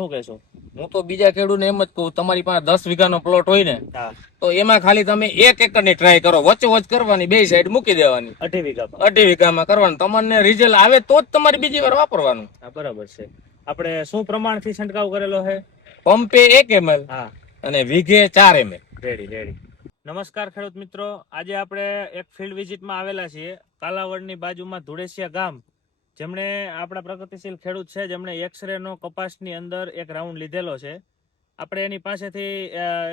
શું કહેશો? હું તો બીજા ખેડૂતને એમ જ કહું, તમારી પાસે 10 વીઘાનો પ્લોટ હોય ને હા, તો એમાં ખાલી તમે 1 એકરની ટ્રાય કરો, વચ્ચોવચ કરવાની, બે સાઈડ મૂકી દેવાની, 2.5 વીઘામાં. 2.5 વીઘામાં કરવાનું. તમને રિઝલ્ટ આવે તો જ તમારે બીજી વાર વાપરવાનું. હા, બરાબર છે. આપણે શું પ્રમાણથી છંટકાવ કરેલો છે? પંપે 1 ml હા, અને વીઘે 4 ml. રેડી. નમસ્કાર ખેડૂત મિત્રો, આજે આપણે એક ફિલ્ડ વિઝિટમાં આવેલા છીએ કાલાવડની બાજુમાં ધુળેસિયા ગામ. જેમણે આપણા પ્રગતિશીલ ખેડૂત છે, જેમણે એક્સરે નો કપાસની અંદર એક રાઉન્ડ લીધેલો છે. આપણે એની પાસેથી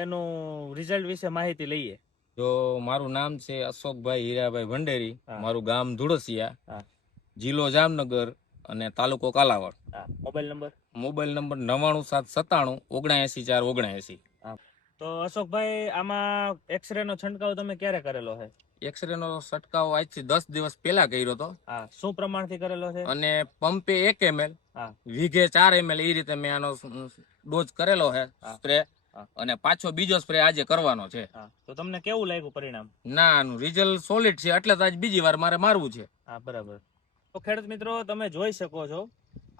એનું રિઝલ્ટ વિશે માહિતી લઈએ. જો મારું નામ છે અશોકભાઈ હીરાભાઈ ભંડેરી, હા. મારું ગામ ધુળસિયા, હા. જિલ્લો જામનગર અને તાલુકો Kalavad. Mobile number? Mobile number 99797 79 479. તો અશોકભાઈ, આમાં એક્સરે નો છંટકાવ તમે ક્યારે કરેલો છે? એક્સરે નો છંટકાવ આજથી 10 દિવસ પહેલા કર્યો હતો. હા, શું પ્રમાણથી કરેલો છે? અને પંપે 1 ml હા, વીઘે 4 ml એ રીતે મેં આનો ડોઝ કરેલો છે, સ્પ્રે. અને પાછો બીજો સ્પ્રે આજે કરવાનો છે. તો તમને કેવું લાગ્યું પરિણામ? ના, આનું રિઝલ્ટ સોલિડ છે, એટલે તો આજ બીજી વાર મારે મારવું છે. હા, બરાબર. તો ખેડૂત મિત્રો, તમે જોઈ શકો છો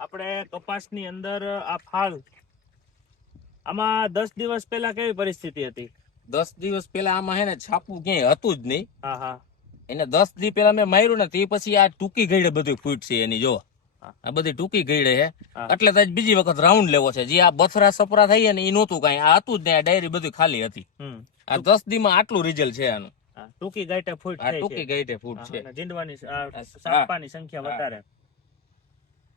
આપણે કપાસની અંદર આ ફાલ, આમાં 10 દિવસ પહેલા કેવી પરિસ્થિતિ હતી? 10 દિવસ પહેલા આમાં હે ને છાપું ક્યાંય હતું જ નહીં. હા. એને 10 દી પહેલા મેં માર્યું ને તે પછી આ ટૂંકી ગઈડે બધું ફૂટ છે એની. જો આ બધી ટૂંકી ગઈડે છે, એટલે તો બીજી વખત રાઉન્ડ લેવો છે. જે આ બથરા સપરા થઈ ને એ નહોતું કાંઈ, આ હતું જ ને, આ ડાયરી બધી ખાલી હતી. આ 10 દી માં આટલું રિઝલ્ટ છે આનું. ટૂંકી ગાંઠે ફૂટ આ ટૂંકી ગાંઠે ફૂટ છે. જીંડવાની સાપવાની સંખ્યા વધારે.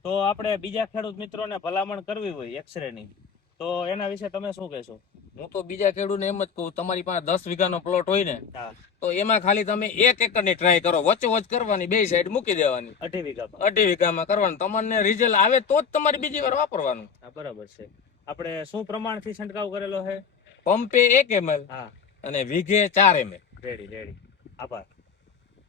તો આપણે બીજા ખેડૂત મિત્રોને ભલામણ કરવી હોય એક્સરે ની, તો એના વિશે તમે શું કહેશો? હું તો બીજા ખેડૂતને એમ જ કહું, તમારી પાસે 10 વીઘાનો પ્લોટ હોય ને તો એમાં ખાલી તમે 1 એકરની ટ્રાય કરો, વચ્ચોવચ કરવાની, બે સાઈડ મૂકી દેવાની, 2.5 વીઘામાં કરવાનું. તમને રિઝલ્ટ આવે તો જ તમારે બીજી વાર વાપરવાનું. હા, બરાબર છે. આપણે શું પ્રમાણથી છંટકાવ કરેલો છે? પંપે 1 ml અને વીઘે 4 ml. રેડી. આભાર.